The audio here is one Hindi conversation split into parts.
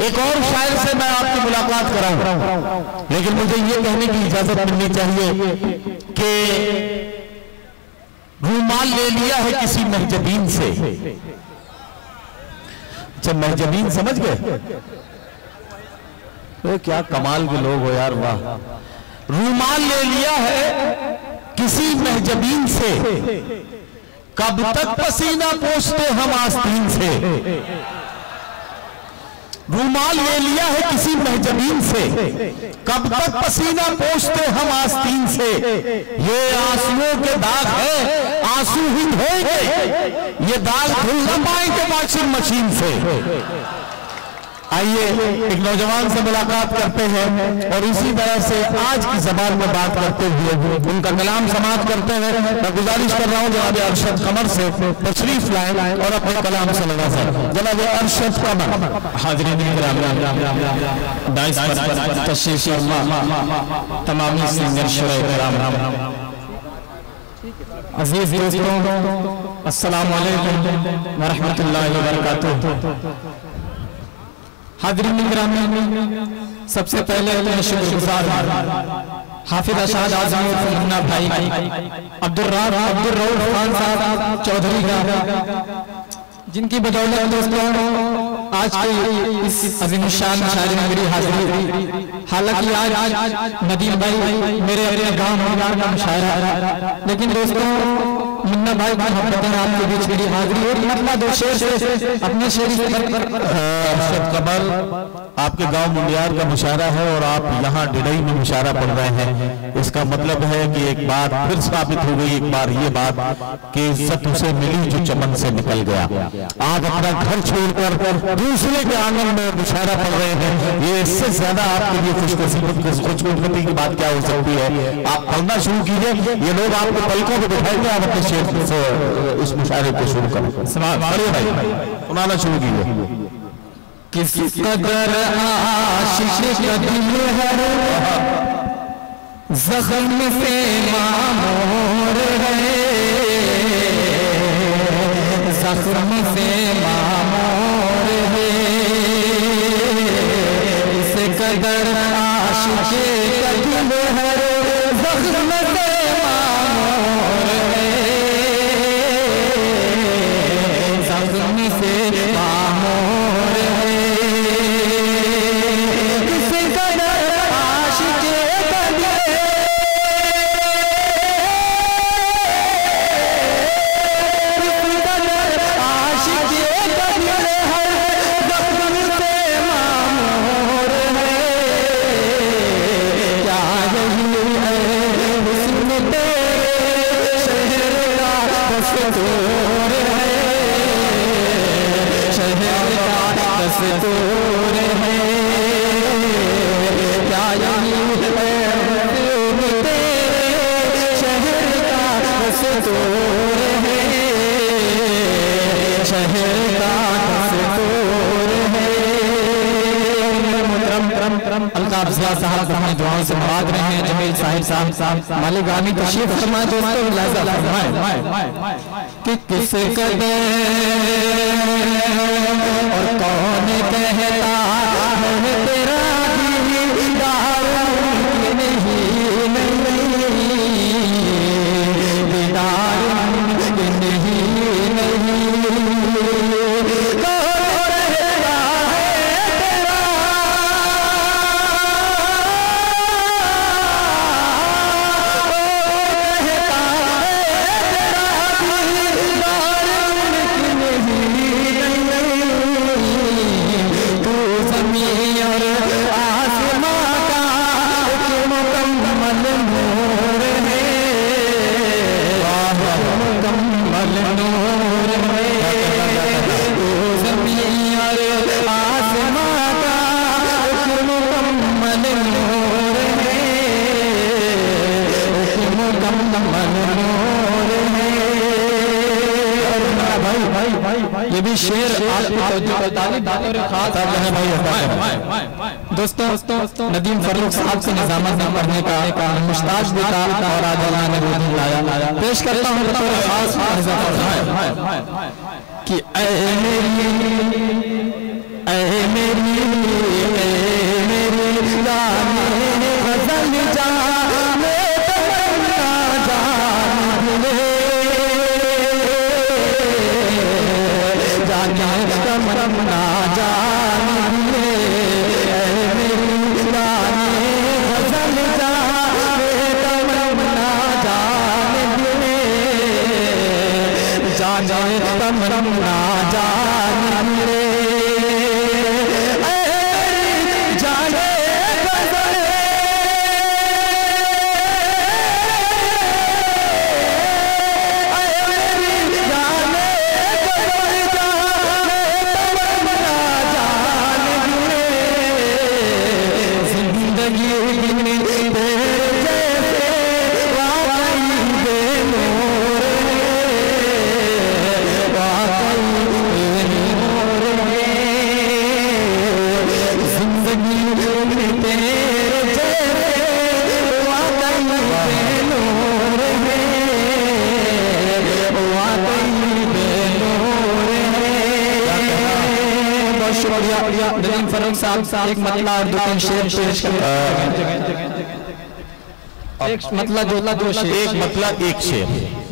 एक और शायर से मैं आपकी मुलाकात कराऊं, लेकिन मुझे ये कहने की इजाजत मिलनी चाहिए कि रूमाल ले लिया है किसी महजबीन से। अच्छा, महजबीन समझ गए? तो क्या कमाल के लोग हो यार, वाह। रूमाल ले लिया है किसी महजबीन से, कब तक पसीना पोंछते हम आस्तीन से। रूमाल ले लिया है किसी महजबीन से, कब तक पसीना पोंछते हम आस्तीन से। ये आंसुओं के दाग है, आंसू ही धोएंगे, ये दाग धुल न पाएंगे वॉशिंग मशीन से। आइए एक नौजवान से मुलाकात करते हैं और इसी तरह से आज की जबान में बात करते हुए उनका कलाम समाप्त करते हैं। मैं गुजारिश कर रहा हूँ जनाब अरशद कमर से तशरीफ लाएं और अपने कलाम से लगा सकें। जनाब अरशद कमर। हाज़रीन तमामी अजीज दोस्तों, अस्सलामु अलैकुम व रहमतुल्लाहि व बरकातुहू। हाज़रीन गिरामी, सबसे पहले मैं शुक्रगुजार हाफिज अशाद आज़मी और मुन्ना भाई अब्दुल रऊफ खान साहब चौधरी का, जिनकी बदौलत दोस्तों आज की इस अज़ीमुश्शान शायर मेरी हाजिरी। हालांकि आज नदीम भाई मेरे अपने गांव का मुशायरा, लेकिन दोस्तों मुन्ना भाई की मोहब्बत है आपके बीच मेरी हाजिरी। और मतलब दो शेर से अपने शेर अरशद कमर, आपके गांव मुंडियार का मुशायरा है और आप यहाँ डिडई में मुशायरा पढ़ रहे हैं। इसका मतलब है कि एक बात फिर साबित हो गई, एक बार ये बात कि इज्जत उसे मिली जो चमन से निकल गया। आप अपना घर छोड़कर दूसरे के आंगन में मुशायरा पढ़ रहे हैं, ये इससे ज्यादा आपके लिए खुशकिस्मती की बात क्या हो सकती है। आप पढ़ना शुरू कीजिए, ये लोग आपको पलकों को बिठाएंगे, आप अपने शेर से इस मुशायरे को शुरू करें। सुनाना शुरू कीजिए। किस कदर आशिक का दिल है, ज़ख्म से मामूर है, ज़ख्म से मामूर है। इस कदर आशिक का दिल है, ज़ख्म से मामूर है, ज़ख्म से मामूर है। साहब अपनी दुआओं से मुराद रहे हैं। जमील साहिब मालिक आमी तशरीफ फरमाए कि किस कदर और कौन कहता है तेरा दीदार नहीं, दीदार नहीं। ये भी शेर दोस्तों नदीम फरूक साहब से निजामत न पढ़ने का मुश्ताक देता और आज अल्लाह ने वो दिन लाया। पेश करता हूँ कि ऐ मेरी जाने गजल जाने तमन्ना जान ले, जाने तमन्ना जान ले, ऐ मेरी जाने गजल जाने तमन्ना जान ले, जाने तमन्ना जान ले। एक मतला और दो तीन शेर पेश कर, एक मतला दो शेर, एक मतला एक शेर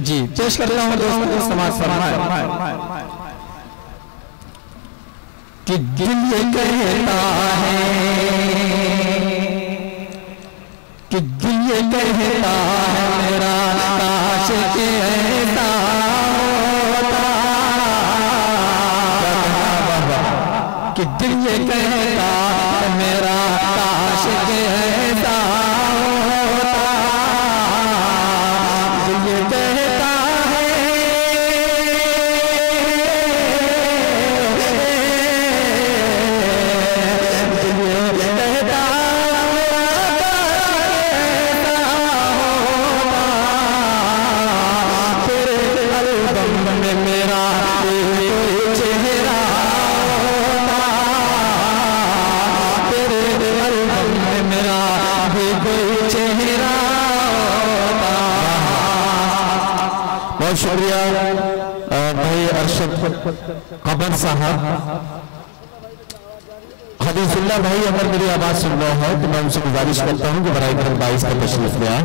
जी पेश करता हूँ दोस्तों। समाज फरमाए कि दिल ये कहता है, कि दिल ये कहता है मेरा काश के ऐसा होता, कि दिल ये कहता मेरा काश के ऐसा होता, दिल ये कहता है, दिल ये कहता तेरे अलगम में मेरा कोई चेहरा बहुत शुक्रिया भाई अरशद कबर साहब। हदीसुल्लाह भाई अगर मेरी आवाज सुन रहा है तो मैं उनसे गुजारिश करता हूँ कि बराए करम 22 का तशरीफ ले आए।